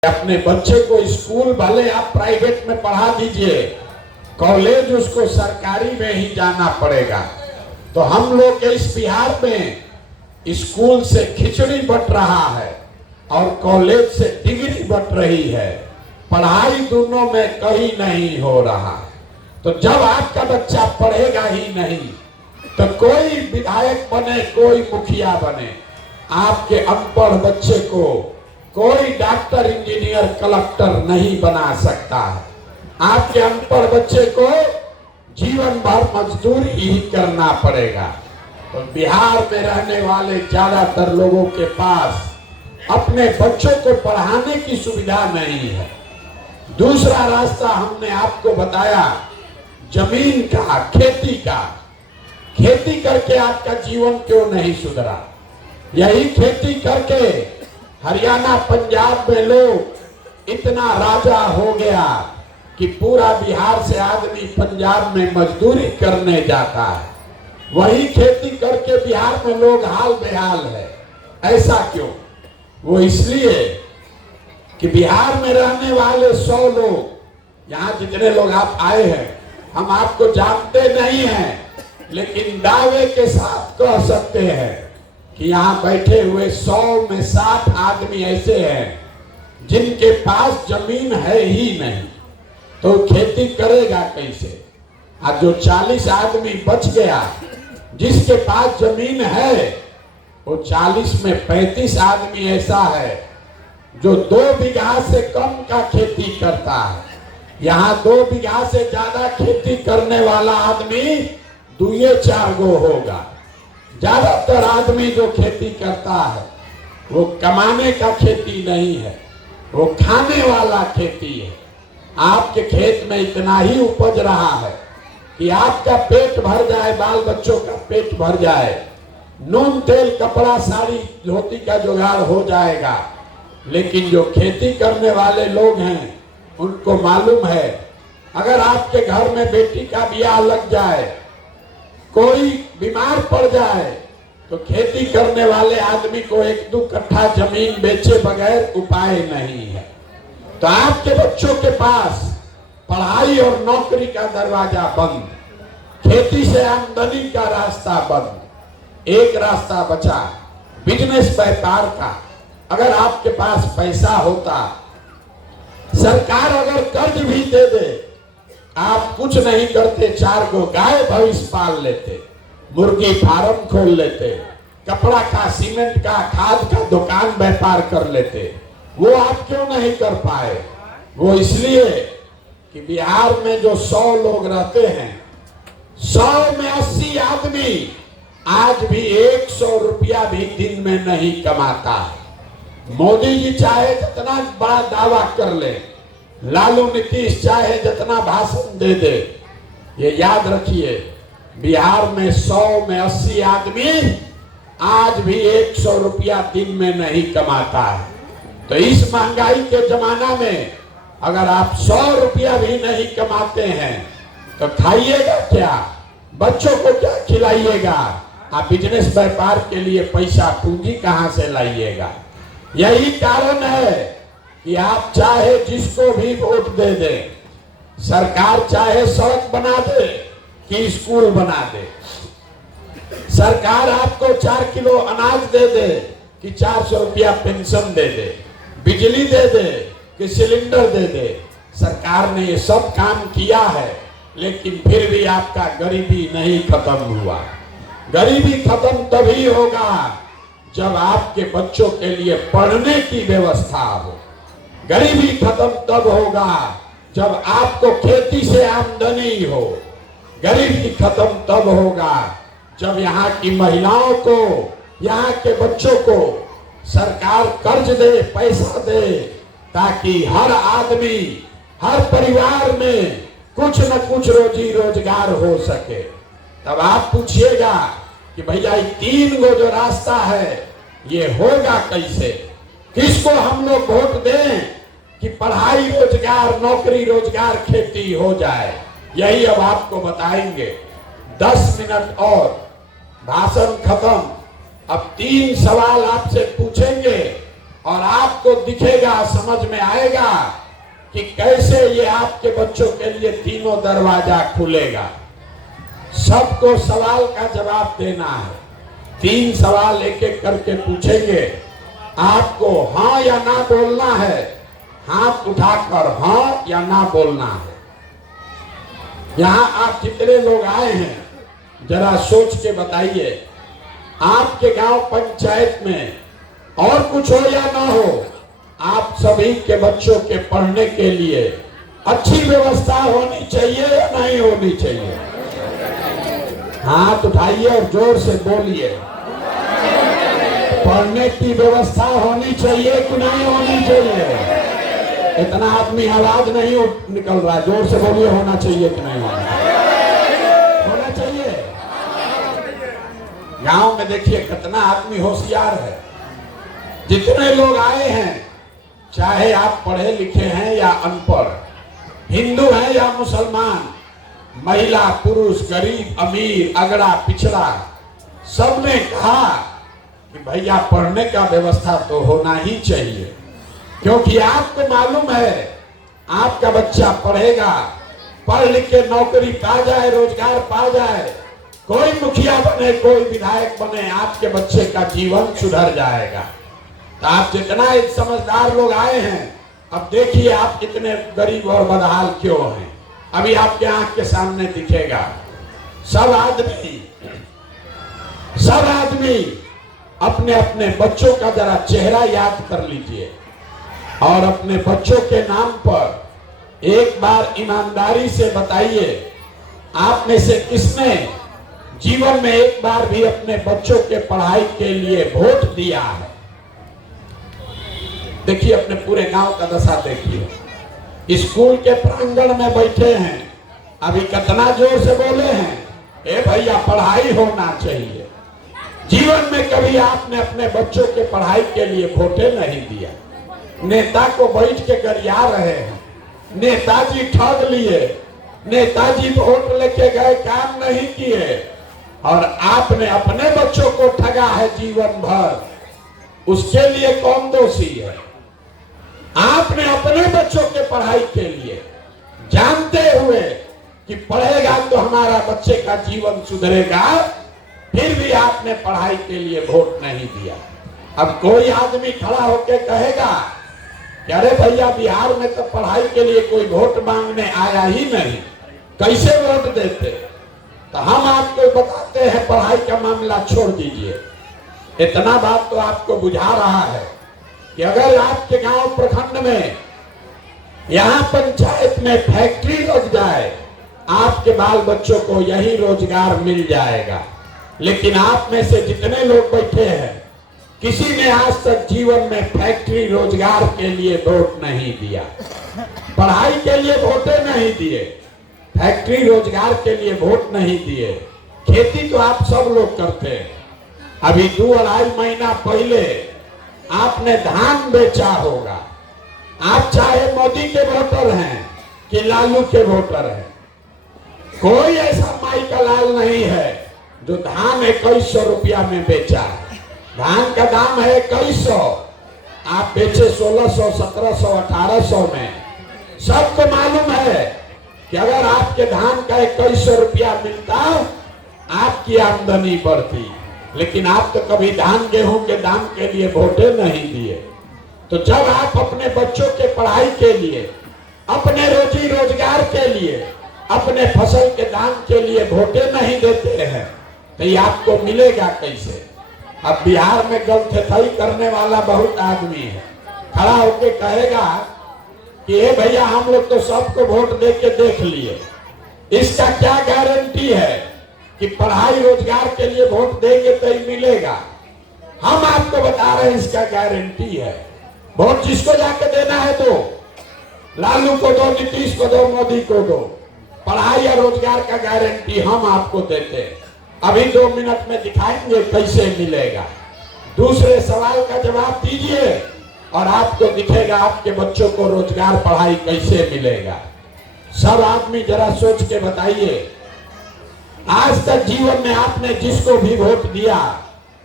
अपने बच्चे को स्कूल भले आप प्राइवेट में पढ़ा दीजिए, कॉलेज उसको सरकारी में ही जाना पड़ेगा। तो हम लोग के इस बिहार में स्कूल से खिचड़ी बट रहा है और कॉलेज से डिग्री बट रही है, पढ़ाई दोनों में कहीं नहीं हो रहा। तो जब आपका बच्चा पढ़ेगा ही नहीं तो कोई विधायक बने, कोई मुखिया बने, आपके अनपढ़ बच्चे को कोई डॉक्टर, इंजीनियर, कलेक्टर नहीं बना सकता है। आपके अनपढ़ बच्चे को जीवन भर मजदूरी ही करना पड़ेगा। तो बिहार में रहने वाले ज्यादातर लोगों के पास अपने बच्चों को पढ़ाने की सुविधा नहीं है। दूसरा रास्ता हमने आपको बताया जमीन का, खेती का। खेती करके आपका जीवन क्यों नहीं सुधरा? यही खेती करके हरियाणा, पंजाब में लोग इतना राजा हो गया कि पूरा बिहार से आदमी पंजाब में मजदूरी करने जाता है। वही खेती करके बिहार में लोग हाल बेहाल है। ऐसा क्यों? वो इसलिए कि बिहार में रहने वाले 100 लोग, यहाँ जितने लोग आप आए हैं, हम आपको जानते नहीं हैं, लेकिन दावे के साथ कह सकते हैं कि यहाँ बैठे हुए 100 में 60 आदमी ऐसे हैं जिनके पास जमीन है ही नहीं, तो खेती करेगा कैसे? आज जो 40 आदमी बच गया जिसके पास जमीन है, वो 40 में 35 आदमी ऐसा है जो 2 बीघा से कम का खेती करता है। यहाँ 2 बीघा से ज्यादा खेती करने वाला आदमी 2-4 गो होगा। ज्यादातर आदमी जो खेती करता है वो कमाने का खेती नहीं है, वो खाने वाला खेती है। आपके खेत में इतना ही उपज रहा है कि आपका पेट भर जाए, बाल बच्चों का पेट भर जाए, नून तेल कपड़ा साड़ी धोती का जुगाड़ हो जाएगा। लेकिन जो खेती करने वाले लोग हैं उनको मालूम है, अगर आपके घर में बेटी का ब्याह लग जाए, कोई बीमार पड़ जाए, तो खेती करने वाले आदमी को 1-2 कट्ठा जमीन बेचे बगैर उपाय नहीं है। तो आपके बच्चों के पास पढ़ाई और नौकरी का दरवाजा बंद, खेती से आमदनी का रास्ता बंद। एक रास्ता बचा बिजनेस, व्यापार का। अगर आपके पास पैसा होता, सरकार अगर कर्ज भी दे दे, आप कुछ नहीं करते, 4 गो गाय भैंस पाल लेते, मुर्गी फार्म खोल लेते, कपड़ा का, सीमेंट का, खाद का दुकान व्यापार कर लेते। वो आप क्यों नहीं कर पाए? वो इसलिए कि बिहार में जो 100 लोग रहते हैं, 100 में 80 आदमी आज भी 100 रुपया भी दिन में नहीं कमाता है। मोदी जी चाहे जितना बड़ा दावा कर ले, लालू नीतीश चाहे जितना भाषण दे दे, ये याद रखिए, बिहार में 100 में 80 आदमी आज भी 100 रुपया दिन में नहीं कमाता है। तो इस महंगाई के जमाना में अगर आप 100 रुपया भी नहीं कमाते हैं तो खाइएगा क्या? बच्चों को क्या खिलाइएगा? आप बिजनेस व्यापार के लिए पैसा पूंजी कहां से लाइएगा? यही कारण है कि आप चाहे जिसको भी वोट दे दे, सरकार चाहे सड़क बना दे कि स्कूल बना दे, सरकार आपको 4 किलो अनाज दे दे कि 400 रुपया पेंशन दे दे, बिजली दे दे कि सिलेंडर दे दे, सरकार ने ये सब काम किया है, लेकिन फिर भी आपका गरीबी नहीं खत्म हुआ। गरीबी खत्म तभी होगा जब आपके बच्चों के लिए पढ़ने की व्यवस्था हो। गरीबी खत्म तब होगा जब आपको खेती से आमदनी हो। गरीबी खत्म तब होगा जब यहाँ की महिलाओं को, यहाँ के बच्चों को सरकार कर्ज दे, पैसा दे, ताकि हर आदमी, हर परिवार में कुछ न कुछ रोजी रोजगार हो सके। तब आप पूछिएगा कि भैया 3 गो जो रास्ता है ये होगा कैसे? किसको हम लोग वोट दें कि पढ़ाई, रोजगार, नौकरी, रोजगार, खेती हो जाए? यही अब आपको बताएंगे। 10 मिनट और भाषण खत्म। अब 3 सवाल आपसे पूछेंगे, और आपको दिखेगा, समझ में आएगा कि कैसे ये आपके बच्चों के लिए तीनों दरवाजा खुलेगा। सबको सवाल का जवाब देना है। 3 सवाल एक एक करके पूछेंगे, आपको हाँ या ना बोलना है। हाथ उठाकर हाँ या ना बोलना है। यहाँ आप जितने लोग आए हैं जरा सोच के बताइए, आपके गांव पंचायत में और कुछ हो या ना हो, आप सभी के बच्चों के पढ़ने के लिए अच्छी व्यवस्था होनी चाहिए या नहीं होनी चाहिए? हाथ उठाइए और जोर से बोलिए। पढ़ने की व्यवस्था होनी चाहिए कि नहीं होनी चाहिए? इतना आदमी आवाज नहीं निकल रहा, जोर से बोलिए, होना चाहिए कि नहीं होना चाहिए? गांव में देखिए कितना आदमी होशियार है। जितने लोग आए हैं, चाहे आप पढ़े लिखे हैं या अनपढ़, हिंदू हैं या मुसलमान, महिला पुरुष, गरीब अमीर, अगड़ा पिछड़ा, सबने कहा कि भैया पढ़ने का व्यवस्था तो होना ही चाहिए। क्योंकि आपको मालूम है आपका बच्चा पढ़ेगा, पढ़ लिख के नौकरी पा जाए, रोजगार पा जाए, कोई मुखिया बने, कोई विधायक बने, आपके बच्चे का जीवन सुधर जाएगा। तो आप जितना एक समझदार लोग आए हैं, अब देखिए आप कितने गरीब और बदहाल क्यों हैं। अभी आपके आंख के सामने दिखेगा। सब आदमी अपने अपने बच्चों का जरा चेहरा याद कर लीजिए और अपने बच्चों के नाम पर एक बार ईमानदारी से बताइए, आप में से किसने जीवन में एक बार भी अपने बच्चों के पढ़ाई के लिए वोट दिया है? देखिए अपने पूरे गांव का दशा देखिए। स्कूल के प्रांगण में बैठे हैं, अभी कितना जोर से बोले हैं, ए भैया पढ़ाई होना चाहिए। जीवन में कभी आपने अपने बच्चों के पढ़ाई के लिए वोटे नहीं दिया। नेता को बैठ के गरिया रहे हैं, नेताजी ठग लिए, नेताजी वोट लेके गए, काम नहीं किए, और आपने अपने बच्चों को ठगा है जीवन भर। उसके लिए कौन दोषी है? आपने अपने बच्चों के पढ़ाई के लिए जानते हुए कि पढ़ेगा तो हमारा बच्चे का जीवन सुधरेगा, फिर भी आपने पढ़ाई के लिए वोट नहीं दिया। अब कोई आदमी खड़ा होकर कहेगा कि अरे भैया बिहार में तो पढ़ाई के लिए कोई वोट मांगने आया ही नहीं, कैसे वोट देते? तो हम आपको बताते हैं पढ़ाई का मामला छोड़ दीजिए। इतना बात तो आपको बुझा रहा है कि अगर आपके गांव प्रखंड में, यहाँ पंचायत में फैक्ट्री लग जाए, आपके बाल बच्चों को यही रोजगार मिल जाएगा। लेकिन आप में से जितने लोग बैठे हैं, किसी ने आज तक जीवन में फैक्ट्री रोजगार के लिए वोट नहीं दिया, पढ़ाई के लिए वोटे नहीं दिए, फैक्ट्री रोजगार के लिए वोट नहीं दिए। खेती तो आप सब लोग करते हैं। अभी 2-2.5 महीना पहले आपने धान बेचा होगा। आप चाहे मोदी के वोटर हैं कि लालू के वोटर हैं, कोई ऐसा माई का लाल नहीं है जो धान 2100 रुपया में बेचा है। धान का दाम है 2100, आप बेचे 1600, 1700, 1800 में। सबको मालूम है कि अगर आपके धान का 2100 रुपया मिलता, आपकी आमदनी बढ़ती। लेकिन आप तो कभी धान गेहूं के दाम के लिए वोटे नहीं दिए। तो जब आप अपने बच्चों के पढ़ाई के लिए, अपने रोजी रोजगार के लिए, अपने फसल के दाम के लिए वोटे नहीं देते हैं, तो ये आपको मिलेगा कैसे? अब बिहार में गलथेथई करने वाला बहुत आदमी है, खड़ा होके कहेगा कि ए भैया हम लोग तो सबको वोट दे के देख लिए, इसका क्या गारंटी है कि पढ़ाई रोजगार के लिए वोट देंगे तो ही मिलेगा? हम आपको बता रहे हैं इसका गारंटी है। वोट जिसको जाके देना है दो, लालू को दो, नीतीश को दो, मोदी को दो। पढ़ाई या रोजगार का गारंटी हम आपको देते हैं। अभी 2 मिनट में दिखाएंगे कैसे मिलेगा। दूसरे सवाल का जवाब दीजिए और आपको दिखेगा आपके बच्चों को रोजगार, पढ़ाई कैसे मिलेगा। सब आदमी जरा सोच के बताइए, आज तक जीवन में आपने जिसको भी वोट दिया,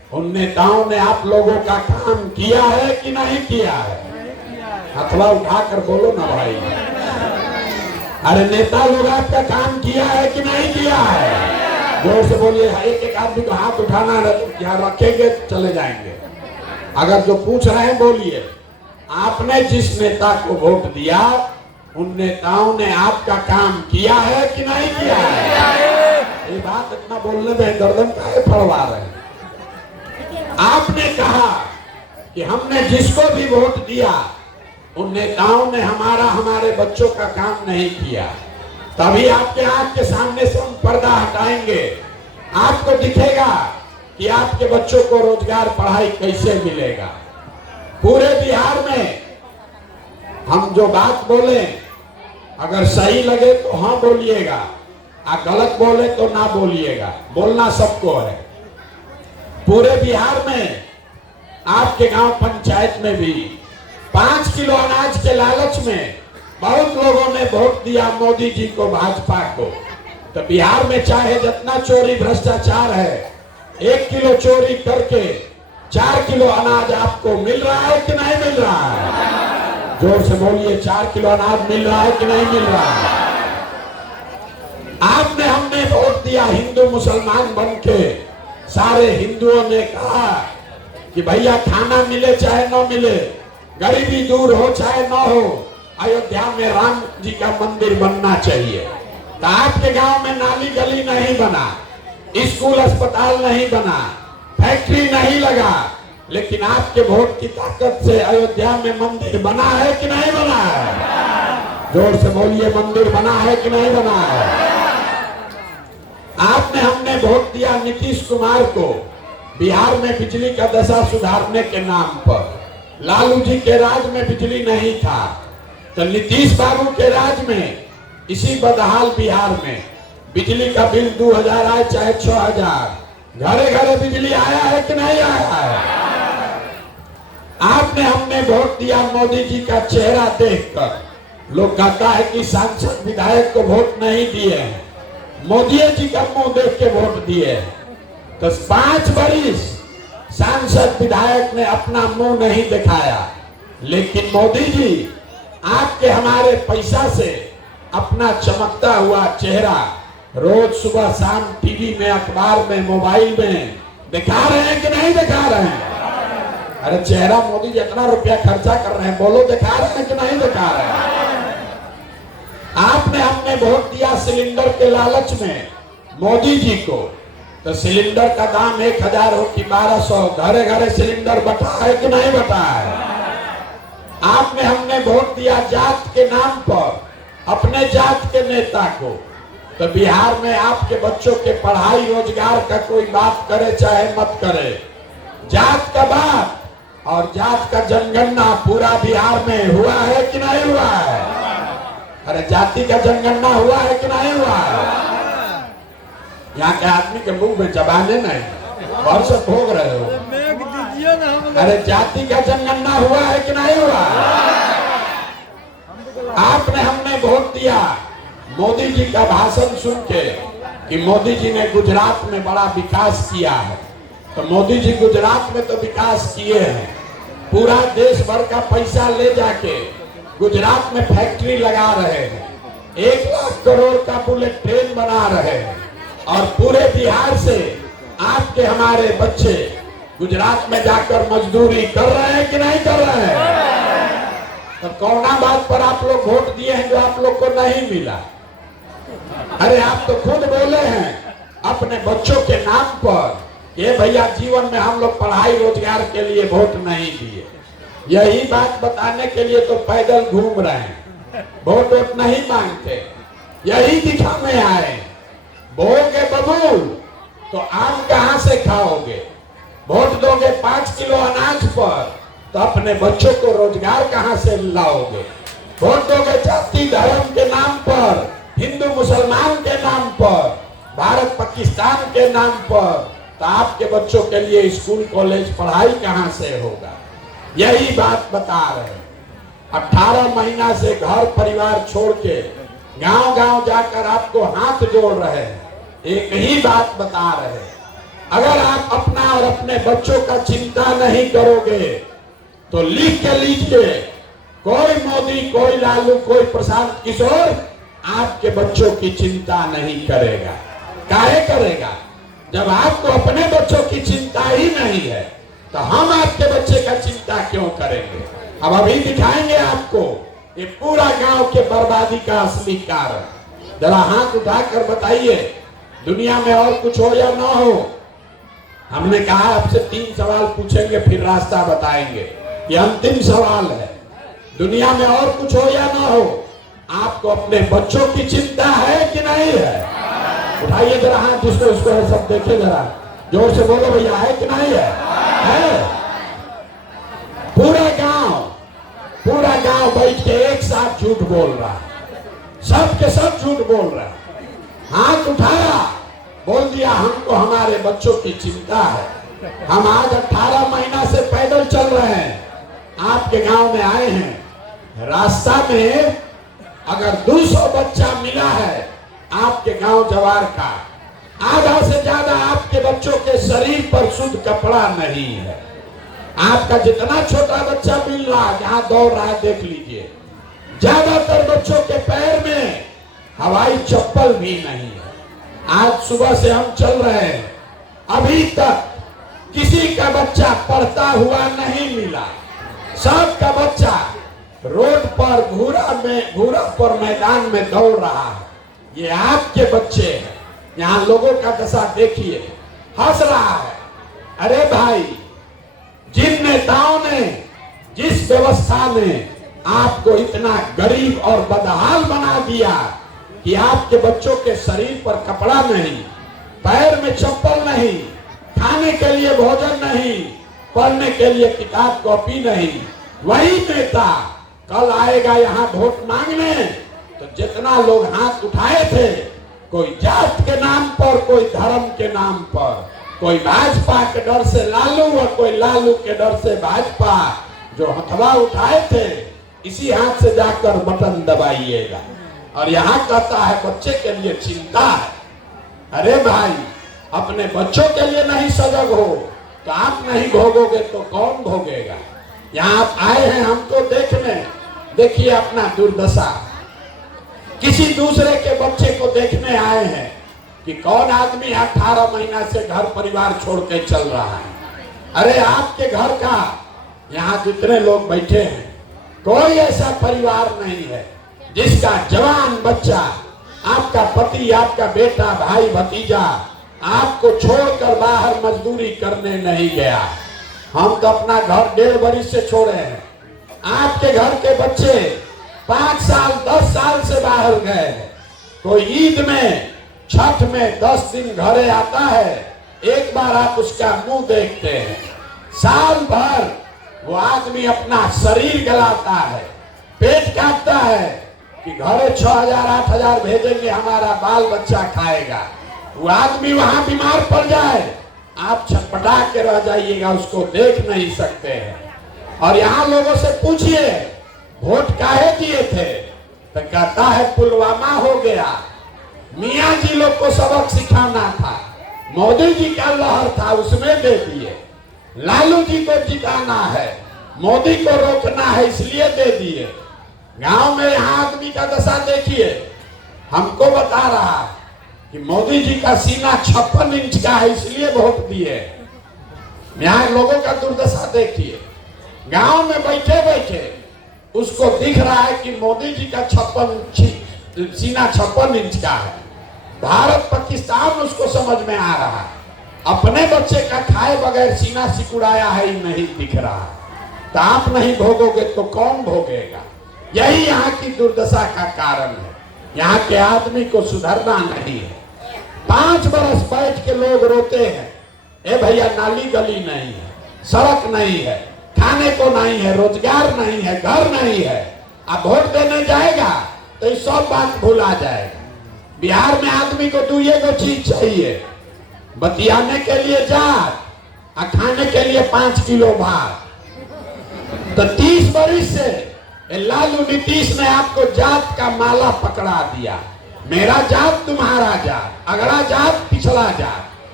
उन नेताओं ने आप लोगों का काम किया है कि नहीं किया है? हथवा उठाकर बोलो ना भाई। अरे नेता लोग आपका काम किया है कि नहीं किया है? जोर से बोलिए। एक एक आदमी को हाथ उठाना है तो यहाँ रखेंगे चले जाएंगे। अगर जो पूछ रहे हैं बोलिए। आपने जिस नेता को वोट दिया उन नेताओं ने आपका काम किया है कि नहीं किया है? ये बात इतना बोलने में गर्दन काहे फड़वा रहे हैं? आपने कहा कि हमने जिसको भी वोट दिया उन नेताओं ने हमारे बच्चों का काम नहीं किया। तभी आपके आंख के सामने से हम पर्दा हटाएंगे, आपको दिखेगा कि आपके बच्चों को रोजगार पढ़ाई कैसे मिलेगा। पूरे बिहार में हम जो बात बोले अगर सही लगे तो हाँ बोलिएगा, गलत बोले तो ना बोलिएगा। बोलना सबको है। पूरे बिहार में आपके गांव पंचायत में भी 5 किलो अनाज के लालच में बहुत लोगों ने वोट दिया मोदी जी को, भाजपा को। तो बिहार में चाहे जितना चोरी भ्रष्टाचार है, 1 किलो चोरी करके 4 किलो अनाज आपको मिल रहा है कि नहीं मिल रहा है? जोर से बोलिए। 4 किलो अनाज मिल रहा है कि नहीं मिल रहा है? आपने हमने वोट दिया हिंदू मुसलमान बन के। सारे हिंदुओं ने कहा कि भैया खाना मिले चाहे न मिले, गरीबी दूर हो चाहे न हो, अयोध्या में राम जी का मंदिर बनना चाहिए। तो आपके गांव में नाली गली नहीं बना, स्कूल अस्पताल नहीं बना, फैक्ट्री नहीं लगा, लेकिन आपके वोट की ताकत से अयोध्या में मंदिर बना है कि नहीं बना है? जोर से बोलिए। मंदिर बना है कि नहीं बना है? आपने हमने वोट दिया नीतीश कुमार को बिहार में बिजली का दशा सुधारने के नाम पर। लालू जी के राज में बिजली नहीं था, तो नीतीश बाबू के राज में इसी बदहाल बिहार में बिजली का बिल 2000 आए चाहे 6000, घरे घरे बिजली आया है कि नहीं आया है? आपने हमने वोट दिया मोदी जी का चेहरा देखकर। लोग कहता है कि सांसद विधायक को वोट नहीं दिए हैं, मोदी जी का मुंह देख के वोट दिए। तो 5 बरिस सांसद विधायक ने अपना मुंह नहीं दिखाया, लेकिन मोदी जी आपके हमारे पैसा से अपना चमकता हुआ चेहरा रोज सुबह शाम टीवी में, अखबार में, मोबाइल में दिखा रहे हैं कि नहीं दिखा रहे हैं? अरे चेहरा मोदी जी इतना रुपया खर्चा कर रहे हैं, बोलो दिखा रहे हैं कि नहीं दिखा रहे हैं? आपने हमने वोट दिया सिलेंडर के लालच में मोदी जी को। तो सिलेंडर का दाम 1000 हो कि 1200, घरे घरे सिलेंडर बटा है कि नहीं बटा है? आपने हमने वोट दिया जात के नाम पर अपने जात के नेता को। तो बिहार में आपके बच्चों के पढ़ाई रोजगार का कोई बात करे चाहे मत करे, जात का बात और जात का जनगणना पूरा बिहार में हुआ है कि नहीं हुआ है? अरे जाति का जनगणना हुआ है कि नहीं हुआ है? यहाँ के आदमी के मुंह में जबाने नहीं, वर्ष भोग रहे हो। अरे जाति का जनगणना हुआ है कि नहीं हुआ? आपने हमने वोट दिया मोदी जी का भाषण सुन के कि मोदी जी ने गुजरात में बड़ा विकास किया है। तो मोदी जी गुजरात में तो विकास किए हैं, पूरा देश भर का पैसा ले जाके गुजरात में फैक्ट्री लगा रहे हैं, 1 लाख करोड़ का बुलेट ट्रेन बना रहे हैं, और पूरे बिहार से आपके हमारे बच्चे गुजरात में जाकर मजदूरी कर रहे हैं कि नहीं कर रहे हैं? तो कौना बात पर आप लोग वोट दिए हैं जो आप लोग को नहीं मिला? अरे आप तो खुद बोले हैं अपने बच्चों के नाम पर, ये भैया जीवन में हम लोग पढ़ाई रोजगार के लिए वोट नहीं दिए। यही बात बताने के लिए तो पैदल घूम रहे हैं, वोट नहीं मांगते, यही दिखाने आए। बोगे बबूल तो आम कहां से खाओगे? वोट दोगे 5 किलो अनाज पर तो अपने बच्चों को रोजगार कहां से लाओगे? वोट दोगे जाति धर्म के नाम पर, हिंदू मुसलमान के नाम पर, भारत पाकिस्तान के नाम पर, तो आपके बच्चों के लिए स्कूल कॉलेज पढ़ाई कहां से होगा? यही बात बता रहे हैं। 18 महीना से घर परिवार छोड़ के गांव गांव जाकर आपको हाथ जोड़ रहे हैं, एक ही बात बता रहे हैं अगर आप अपना और अपने बच्चों का चिंता नहीं करोगे तो लिख के लीजिए, कोई मोदी, कोई लालू, कोई प्रशांत किशोर आपके बच्चों की चिंता नहीं करेगा। काहे करेगा? जब आपको अपने बच्चों की चिंता ही नहीं है तो हम आपके बच्चे का चिंता क्यों करेंगे? अब अभी दिखाएंगे आपको ये पूरा गांव के बर्बादी का असली कारण। जरा हाथ उठाकर बताइए, दुनिया में और कुछ हो या ना हो? हमने कहा आपसे 3 सवाल पूछेंगे फिर रास्ता बताएंगे। ये अंतिम सवाल है, दुनिया में और कुछ हो या ना हो, आपको अपने बच्चों की चिंता है कि नहीं है? उठाइए जरा हाथ, जिसको उसको है सब देखे, जरा जोर से बोलो भैया, है कि नहीं है? पूरा गांव बैठ के एक साथ झूठ बोल रहा है, सब के सब झूठ बोल रहा है। हाथ उठाया, बोल दिया हमको हमारे बच्चों की चिंता है। हम आज 18 महीना से पैदल चल रहे हैं, आपके गांव में आए हैं। रास्ता में अगर 200 बच्चा मिला है आपके गांव जवार का, आधा से ज्यादा आपके बच्चों के शरीर पर शुद्ध कपड़ा नहीं है। आपका जितना छोटा बच्चा मिल रहा है, जहां दौड़ रहा है देख लीजिए, ज्यादातर बच्चों के पैर में हवाई चप्पल भी नहीं है। आज सुबह से हम चल रहे हैं, अभी तक किसी का बच्चा पढ़ता हुआ नहीं मिला। सबका बच्चा रोड पर घूरा पर मैदान में दौड़ रहा है। ये आपके बच्चे हैं। यहाँ लोगों का दशा देखिए, हंस रहा है। अरे भाई, जिन नेताओं ने, जिस व्यवस्था ने आपको इतना गरीब और बदहाल बना दिया कि आपके बच्चों के शरीर पर कपड़ा नहीं, पैर में चप्पल नहीं, खाने के लिए भोजन नहीं, पढ़ने के लिए किताब कॉपी नहीं, वही नेता कल आएगा यहाँ वोट मांगने तो जितना लोग हाथ उठाए थे, कोई जात के नाम पर, कोई धर्म के नाम पर, कोई भाजपा के डर से लालू और कोई लालू के डर से भाजपा, जो हथवा उठाए थे, इसी हाथ से जाकर बटन दबाइएगा। और यहाँ कहता है बच्चे के लिए चिंता है। अरे भाई, अपने बच्चों के लिए नहीं सजग हो तो आप नहीं भोगोगे तो कौन भोगेगा? यहाँ आप आए हैं हमको देखने, देखिए अपना दुर्दशा। किसी दूसरे के बच्चे को देखने आए हैं कि कौन आदमी 18 महीना से घर परिवार छोड़ के चल रहा है। अरे आपके घर का, यहाँ जितने लोग बैठे हैं, कोई ऐसा परिवार नहीं है जिसका जवान बच्चा, आपका पति, आपका बेटा, भाई, भतीजा आपको छोड़कर बाहर मजदूरी करने नहीं गया। हम तो अपना घर 1.5 बरस से छोड़े हैं। आपके घर के बच्चे 5 साल 10 साल से बाहर गए हैं। कोई ईद में, छठ में 10 दिन घरे आता है, एक बार आप उसका मुंह देखते हैं। साल भर वो आदमी अपना शरीर गलाता है, पेट काटता है कि घरे 6,000 8,000 भेजेंगे, हमारा बाल बच्चा खाएगा। वो आदमी वहां बीमार पड़ जाए, आप छटपटा के रह जाइएगा, उसको देख नहीं सकते हैं। और यहाँ लोगों से पूछिए वोट काहे दिए थे, तो कहता है पुलवामा हो गया, मियाँ जी लोग को सबक सिखाना था, मोदी जी का लहर था उसमें दे दिए, लालू जी को जिताना है, मोदी को रोकना है इसलिए दे दिए। गांव में यहाँ आदमी का दशा देखिए, हमको बता रहा कि मोदी जी का सीना 56 इंच का है इसलिए वोट दिए। यहाँ लोगों का दुर्दशा देखिए, गांव में बैठे बैठे उसको दिख रहा है कि मोदी जी का सीना 56 इंच का है। भारत पाकिस्तान उसको समझ में आ रहा है, अपने बच्चे का खाए बगैर सीना सिकुड़ाया है ही नहीं दिख रहा। तो आप नहीं भोगोगे तो कौन भोगेगा? यही यहाँ की दुर्दशा का कारण है। यहाँ के आदमी को सुधरना नहीं है। 5 बरस बैठ के लोग रोते हैं, ए भैया नाली गली नहीं है, सड़क नहीं है, खाने को नहीं है, रोजगार नहीं है, घर नहीं है। अब वोट देने जाएगा तो ये सब बात भुला जाएगा। बिहार में आदमी को 2 चीज चाहिए, बतियाने के लिए जात और खाने के लिए 5 किलो भात। तो 30 बरस से लालू नीतीश ने आपको जात का माला पकड़ा दिया, मेरा जात तुम्हारा जात, अगला जात पिछला जात।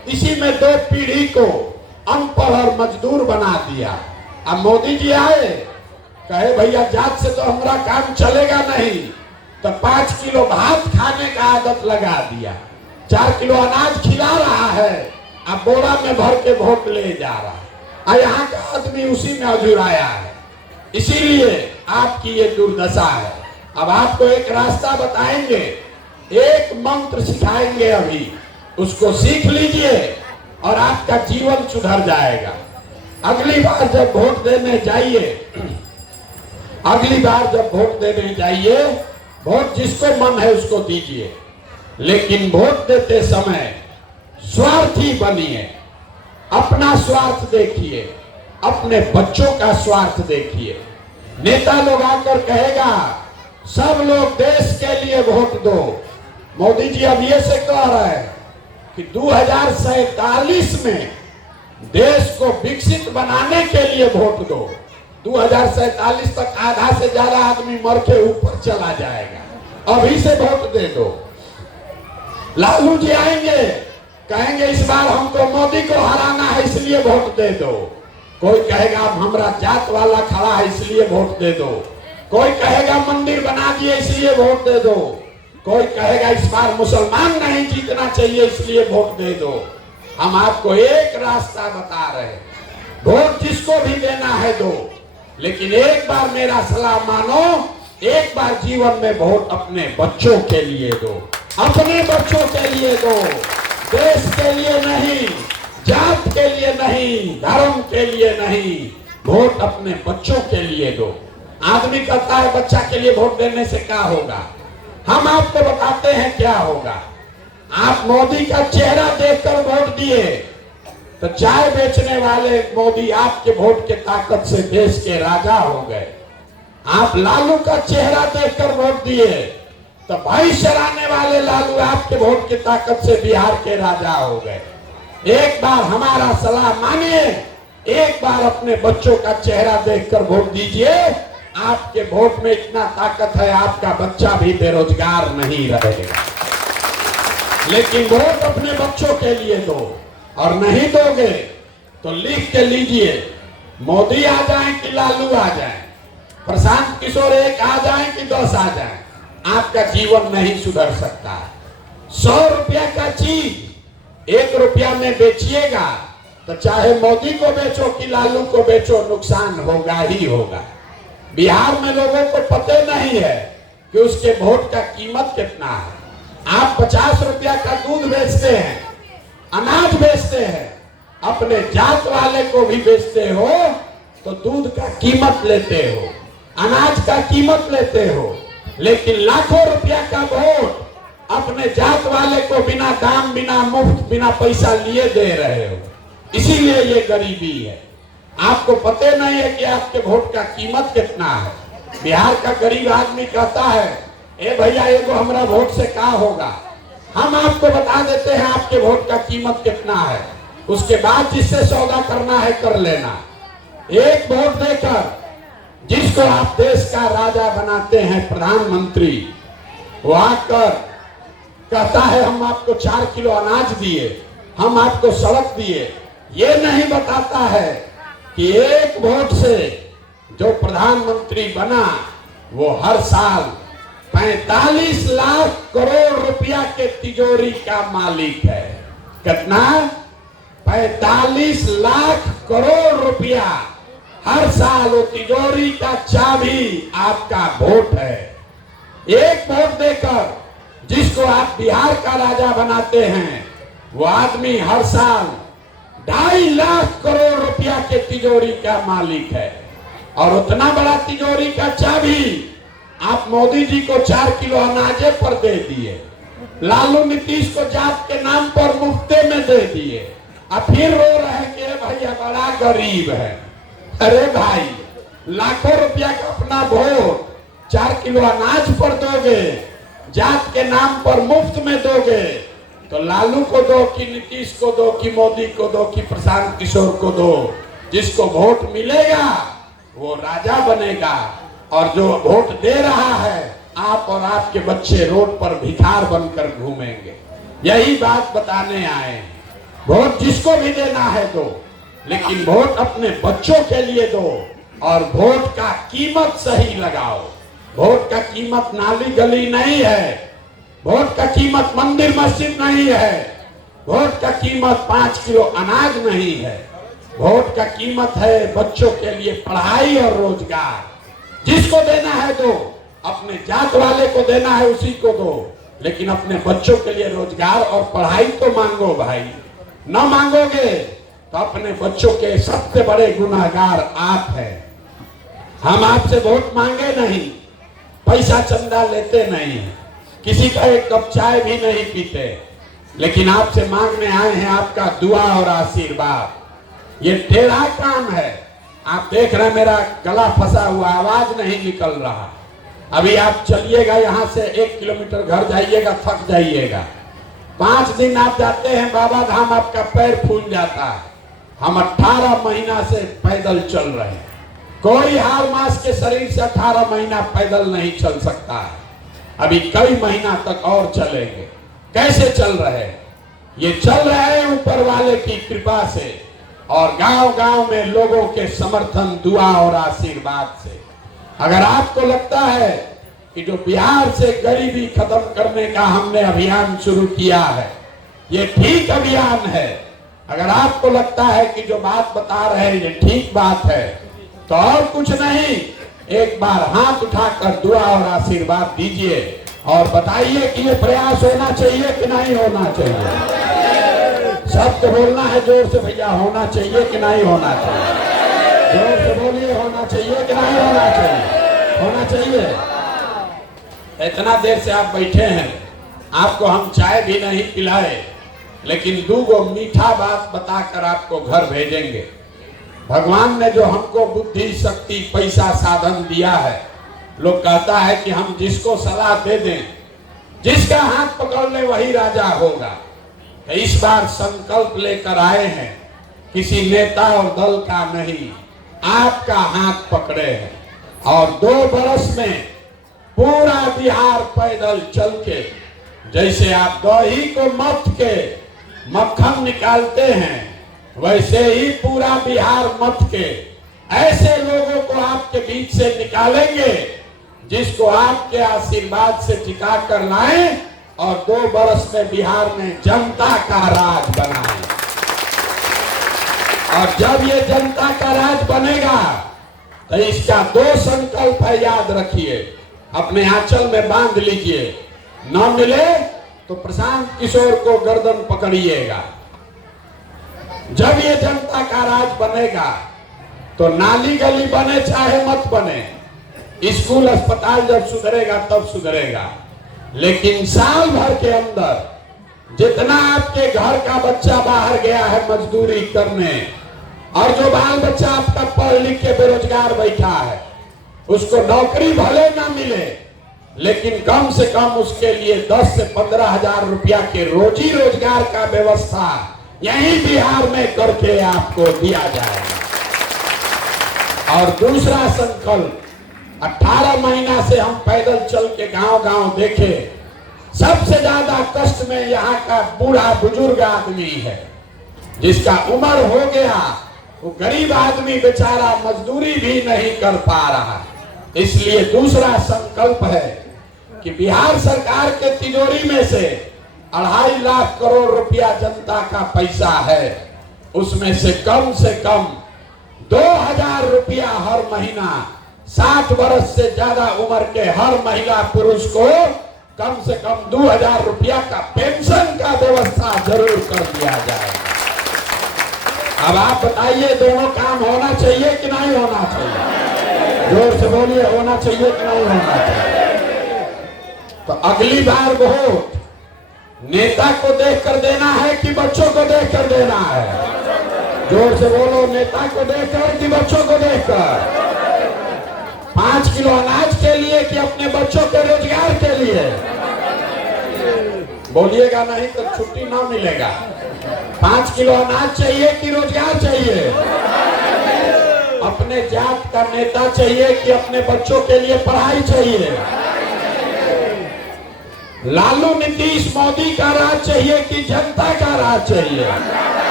इसी में 2 पीढ़ी को अनपढ़ और मजदूर बना दिया। अब मोदी जी आए, कहे भैया जात से तो हमारा काम चलेगा नहीं, तो 5 किलो भात खाने का आदत लगा दिया, 4 किलो अनाज खिला रहा है, अब बोरा में भर के वोट ले जा रहा है। और यहाँ का आदमी उसी में अजुराया है। इसीलिए आपकी ये दुर्दशा है। अब आपको एक रास्ता बताएंगे, एक मंत्र सिखाएंगे, अभी उसको सीख लीजिए और आपका जीवन सुधर जाएगा। अगली बार जब वोट देने जाइए, अगली बार जब वोट देने जाइए, वोट जिसको मन है उसको दीजिए, लेकिन वोट देते समय स्वार्थी बनिए। अपना स्वार्थ देखिए, अपने बच्चों का स्वार्थ देखिए। नेता लोग आकर कहेगा सब लोग देश के लिए वोट दो। मोदी जी अब ये से कह रहे हैं कि 2047 में देश को विकसित बनाने के लिए वोट दो। 2047 तक आधा से ज्यादा आदमी मर के ऊपर चला जाएगा, अभी से वोट दे दो। लालू जी आएंगे, कहेंगे इस बार हमको मोदी को हराना है इसलिए वोट दे दो। कोई कहेगा हमारा जात वाला खड़ा है इसलिए वोट दे दो। कोई कहेगा मंदिर बना दिए इसलिए वोट दे दो। कोई कहेगा इस बार मुसलमान नहीं जीतना चाहिए इसलिए वोट दे दो। हम आपको एक रास्ता बता रहे हैं, वोट जिसको भी देना है दो, लेकिन एक बार मेरा सलाह मानो, एक बार जीवन में वोट अपने बच्चों के लिए दो, अपने बच्चों के लिए दो, देश के लिए नहीं, जात के लिए नहीं, धर्म के लिए नहीं, वोट अपने बच्चों के लिए दो। आदमी कहता है बच्चा के लिए वोट देने से क्या होगा, हम आपको बताते हैं क्या होगा। आप मोदी का चेहरा देखकर वोट दिए तो चाय बेचने वाले मोदी आपके वोट के ताकत से देश के राजा हो गए। आप लालू का चेहरा देखकर वोट दिए तो भाई चराने वाले लालू आपके वोट की ताकत से बिहार के राजा हो गए। एक बार हमारा सलाह मानिए, एक बार अपने बच्चों का चेहरा देखकर वोट दीजिए। आपके वोट में इतना ताकत है, आपका बच्चा भी बेरोजगार नहीं रहेगा। लेकिन वोट अपने बच्चों के लिए दो, और नहीं दोगे तो लिख के लीजिए, मोदी आ जाए कि लालू आ जाए, प्रशांत किशोर एक आ जाए कि 10 आ जाए, आपका जीवन नहीं सुधर सकता। 100 रुपया का चीज 1 रुपया में बेचिएगा तो चाहे मोदी को बेचो कि लालू को बेचो, नुकसान होगा ही होगा। बिहार में लोगों को पता नहीं है कि उसके वोट का कीमत कितना है। आप 50 रुपया का दूध बेचते हैं, अनाज बेचते हैं, अपने जात वाले को भी बेचते हो तो दूध का कीमत लेते हो, अनाज का कीमत लेते हो, लेकिन लाखों रुपया का वोट अपने जात वाले को बिना दाम, बिना मुफ्त, बिना पैसा लिए दे रहे हो। इसीलिए ये गरीबी है। आपको पता नहीं है कि आपके वोट का कीमत कितना है। बिहार का गरीब आदमी कहता है ए भैया एगो हमारा वोट से क्या होगा। हम आपको बता देते हैं आपके वोट का कीमत कितना है, उसके बाद जिससे सौदा करना है कर लेना। एक वोट देकर जिसको आप देश का राजा बनाते हैं, प्रधानमंत्री, वो आकर कहता है हम आपको 4 किलो अनाज दिए, हम आपको सड़क दिए, ये नहीं बताता है कि एक वोट से जो प्रधानमंत्री बना वो हर साल 45 लाख करोड़ रुपया के तिजोरी का मालिक है। कितना? 45 लाख करोड़ रुपया हर साल वो तिजोरी का चाबी आपका वोट है। एक वोट देकर जिसको आप बिहार का राजा बनाते हैं, वो आदमी हर साल 2.5 लाख करोड़ रुपया के तिजोरी का मालिक है। और उतना बड़ा तिजोरी का चाबी आप मोदी जी को 4 किलो अनाजे पर दे दिए, लालू नीतीश को जात के नाम पर मुफ्ते में दे दिए, और फिर रो रहे हैं कि भैया बड़ा गरीब है। अरे भाई, लाखों रुपया का अपना वोट 4 किलो अनाज पर दोगे, जात के नाम पर मुफ्त में दोगे, तो लालू को दो कि नीतीश को दो कि मोदी को दो कि प्रशांत किशोर को दो, जिसको वोट मिलेगा वो राजा बनेगा, और जो वोट दे रहा है आप और आपके बच्चे रोड पर भिखार बनकर घूमेंगे। यही बात बताने आए हैं। वोट जिसको भी देना है दो, लेकिन वोट अपने बच्चों के लिए दो और वोट का कीमत सही लगाओ। वोट का कीमत नाली गली नहीं है, वोट का कीमत मंदिर मस्जिद नहीं है, वोट का कीमत 5 किलो अनाज नहीं है। वोट का कीमत है बच्चों के लिए पढ़ाई और रोजगार। जिसको देना है दो, अपने जात वाले को देना है उसी को दो, लेकिन अपने बच्चों के लिए रोजगार और पढ़ाई तो मांगो भाई। न मांगोगे तो अपने बच्चों के सबसे बड़े गुनहगार आप हैं। हम आपसे वोट मांगे नहीं, पैसा चंदा लेते नहीं, किसी का एक कप चाय भी नहीं पीते, लेकिन आपसे मांगने आए हैं आपका दुआ और आशीर्वाद। ये टेढ़ा काम है। आप देख रहे हैं मेरा गला फंसा हुआ, आवाज नहीं निकल रहा। अभी आप चलिएगा यहाँ से 1 किलोमीटर घर जाइएगा, थक जाइएगा। 5 दिन आप जाते हैं बाबा धाम, आपका पैर फूल जाता है। हम 18 महीना से पैदल चल रहे हैं। कोई हार मास के शरीर से 18 महीना पैदल नहीं चल सकता है। अभी कई महीना तक और चलेंगे। कैसे चल रहे हैं? ये चल रहे हैं ऊपर वाले की कृपा से और गांव-गांव में लोगों के समर्थन, दुआ और आशीर्वाद से। अगर आपको लगता है कि जो बिहार से गरीबी खत्म करने का हमने अभियान शुरू किया है, ये ठीक अभियान है, अगर आपको लगता है कि जो बात बता रहे हैं ये ठीक बात है, तो और कुछ नहीं, एक बार हाथ उठाकर दुआ और आशीर्वाद दीजिए और बताइए कि ये प्रयास होना चाहिए कि नहीं होना चाहिए। सबको बोलना है जोर से, भैया होना चाहिए कि नहीं होना चाहिए? जोर से बोलिए, होना चाहिए कि नहीं होना चाहिए? होना चाहिए। इतना देर से आप बैठे हैं, आपको हम चाय भी नहीं पिलाए, लेकिन 2 मीठा बात बताकर आपको घर भेजेंगे। भगवान ने जो हमको बुद्धि, शक्ति, पैसा, साधन दिया है, लोग कहता है कि हम जिसको सलाह दे दें, जिसका हाथ पकड़ ले वही राजा होगा। इस बार संकल्प लेकर आए हैं, किसी नेता और दल का नहीं, आपका हाथ पकड़े हैं और 2 बरस में पूरा बिहार पैदल चल के, जैसे आप दही को मथ के मक्खन निकालते हैं, वैसे ही पूरा बिहार मथ के ऐसे लोगों को आपके बीच से निकालेंगे जिसको आपके आशीर्वाद से टिका कर लाएं और 2 बरस में बिहार में जनता का राज बनाएं। और जब ये जनता का राज बनेगा तो इसका 2 संकल्प है, याद रखिए, अपने आंचल में बांध लीजिए। न मिले तो प्रशांत किशोर को गर्दन पकड़िएगा। जब ये जनता का राज बनेगा तो नाली गली बने चाहे मत बने, स्कूल अस्पताल जब सुधरेगा तब सुधरेगा, लेकिन साल भर के अंदर जितना आपके घर का बच्चा बाहर गया है मजदूरी करने, और जो बाल बच्चा आपका पढ़ लिख के बेरोजगार बैठा है, उसको नौकरी भले ना मिले, लेकिन कम से कम उसके लिए 10 से 15 हजार रुपया के रोजी रोजगार का व्यवस्था यही बिहार में करके आपको दिया जाएगा। और दूसरा संकल्प, 18 महीना से हम पैदल चल के गांव-गांव देखे, सबसे ज्यादा कष्ट में यहाँ का बूढ़ा बुजुर्ग आदमी है, जिसका उम्र हो गया, वो गरीब आदमी बेचारा मजदूरी भी नहीं कर पा रहा। इसलिए दूसरा संकल्प है कि बिहार सरकार के तिजोरी में से 2.5 लाख करोड़ रुपया जनता का पैसा है, उसमें से कम 2000 रुपया हर महीना 60 वर्ष से ज्यादा उम्र के हर महिला पुरुष को कम से कम 2000 रुपया का पेंशन का व्यवस्था जरूर कर दिया जाएगा। अब आप बताइए, दोनों काम होना चाहिए कि नहीं होना चाहिए? जोर से बोलिए, होना चाहिए कि नहीं होना चाहिए? तो अगली बार वोट नेता को देख कर देना है कि बच्चों को देख कर देना है? जोर से बोलो, नेता को देख कर कि बच्चों को देख कर? 5 किलो अनाज के लिए कि अपने बच्चों के रोजगार के लिए? बोलिएगा नहीं तो छुट्टी ना मिलेगा। 5 किलो अनाज चाहिए कि रोजगार चाहिए? अपने जात का नेता चाहिए कि अपने बच्चों के लिए पढ़ाई चाहिए? लालू नीतीश मोदी का राज चाहिए कि जनता का राज चाहिए?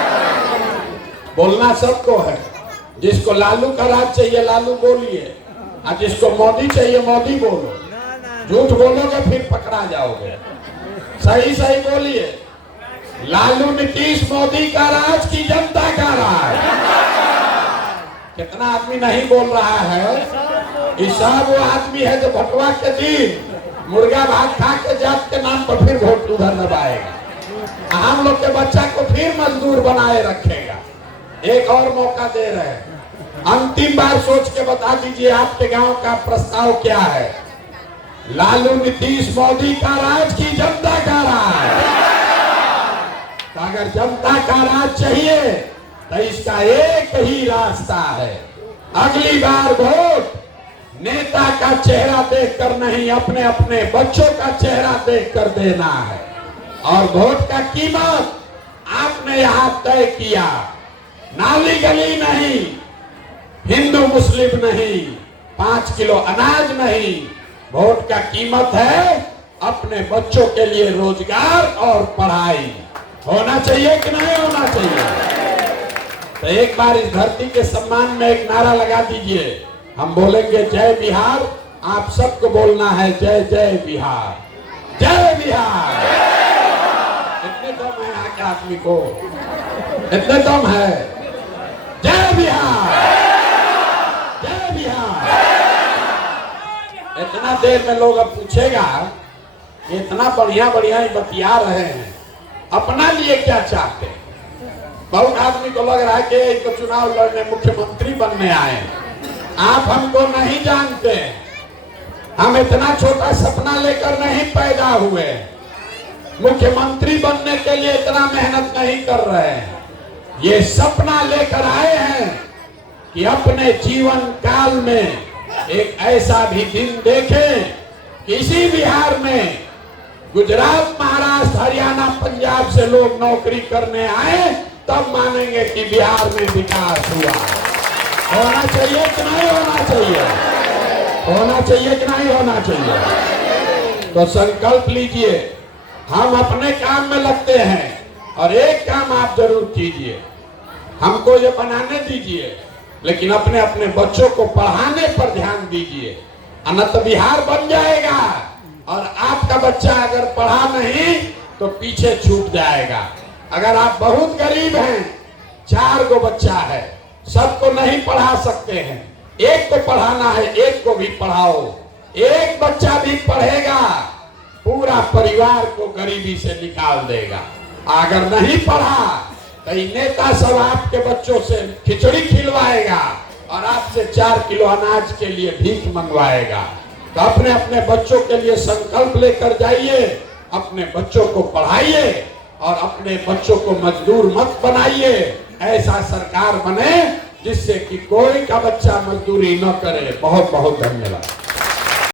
बोलना सबको है। जिसको लालू का राज चाहिए लालू बोलिए, और जिसको मोदी चाहिए मोदी बोलो। झूठ बोलोगे फिर पकड़ा जाओगे। सही सही बोलिए। लालू नीतीश मोदी का राज की जनता का राज। कितना आदमी नहीं बोल रहा है। ये सब वो आदमी है जो भटवा के दिन मुर्गा भात खा के जात के नाम पर फिर वोट उधर दबाएगा। हम लोग के बच्चा को फिर मजदूर बनाए रखेगा। एक और मौका दे रहे हैं। अंतिम बार सोच के बता दीजिए आपके गांव का प्रस्ताव क्या है। लालू नीतीश मोदी का राज की जनता का राज। तो अगर जनता का राज चाहिए तो इसका एक ही रास्ता है। अगली बार वोट नेता का चेहरा देखकर नहीं, अपने अपने बच्चों का चेहरा देखकर देना है। और वोट का कीमत आपने यहां तय किया। नाली गली नहीं, हिंदू मुस्लिम नहीं, 5 किलो अनाज नहीं। वोट का कीमत है अपने बच्चों के लिए रोजगार और पढ़ाई। होना चाहिए कि नहीं होना चाहिए? तो एक बार इस धरती के सम्मान में एक नारा लगा दीजिए। हम बोलेंगे जय बिहार, आप सबको बोलना है जय जय बिहार, जय बिहार। इतने दम है यहाँ के आदमी को, इतने दम है। जय बिहार, जय बिहार। इतना देर में लोग अब पूछेगा इतना बढ़िया बढ़िया ही बतिया रहे हैं, अपना लिए क्या चाहते हैं? बहुत आदमी को लग रहा है कि एक तो चुनाव लड़ने मुख्यमंत्री बनने आए। आप हमको नहीं जानते। हम इतना छोटा सपना लेकर नहीं पैदा हुए। मुख्यमंत्री बनने के लिए इतना मेहनत नहीं कर रहे हैं। ये सपना लेकर आए हैं कि अपने जीवन काल में एक ऐसा भी दिन देखें कि इसी बिहार में गुजरात, महाराष्ट्र, हरियाणा, पंजाब से लोग नौकरी करने आए, तब मानेंगे कि बिहार में विकास हुआ। होना चाहिए कि नहीं होना चाहिए? होना चाहिए कि नहीं होना चाहिए? तो संकल्प लीजिए, हम अपने काम में लगते हैं और एक काम आप जरूर कीजिए। हमको ये बनाने दीजिए, लेकिन अपने अपने बच्चों को पढ़ाने पर ध्यान दीजिए। अन्यथा बिहार बन जाएगा और आपका बच्चा अगर पढ़ा नहीं तो पीछे छूट जाएगा। अगर आप बहुत गरीब हैं, 4 गो बच्चा है, सबको नहीं पढ़ा सकते हैं, एक को पढ़ाना है, एक को भी पढ़ाओ। एक बच्चा भी पढ़ेगा, पूरा परिवार को गरीबी से निकाल देगा। अगर नहीं पढ़ा तो नेता सब आपके बच्चों से खिचड़ी खिलवाएगा और आपसे 4 किलो अनाज के लिए भीख मंगवाएगा। तो अपने अपने बच्चों के लिए संकल्प लेकर जाइए, अपने बच्चों को पढ़ाइए और अपने बच्चों को मजदूर मत बनाइए। ऐसा सरकार बने जिससे कि कोई का बच्चा मजदूरी न करे। बहुत बहुत धन्यवाद।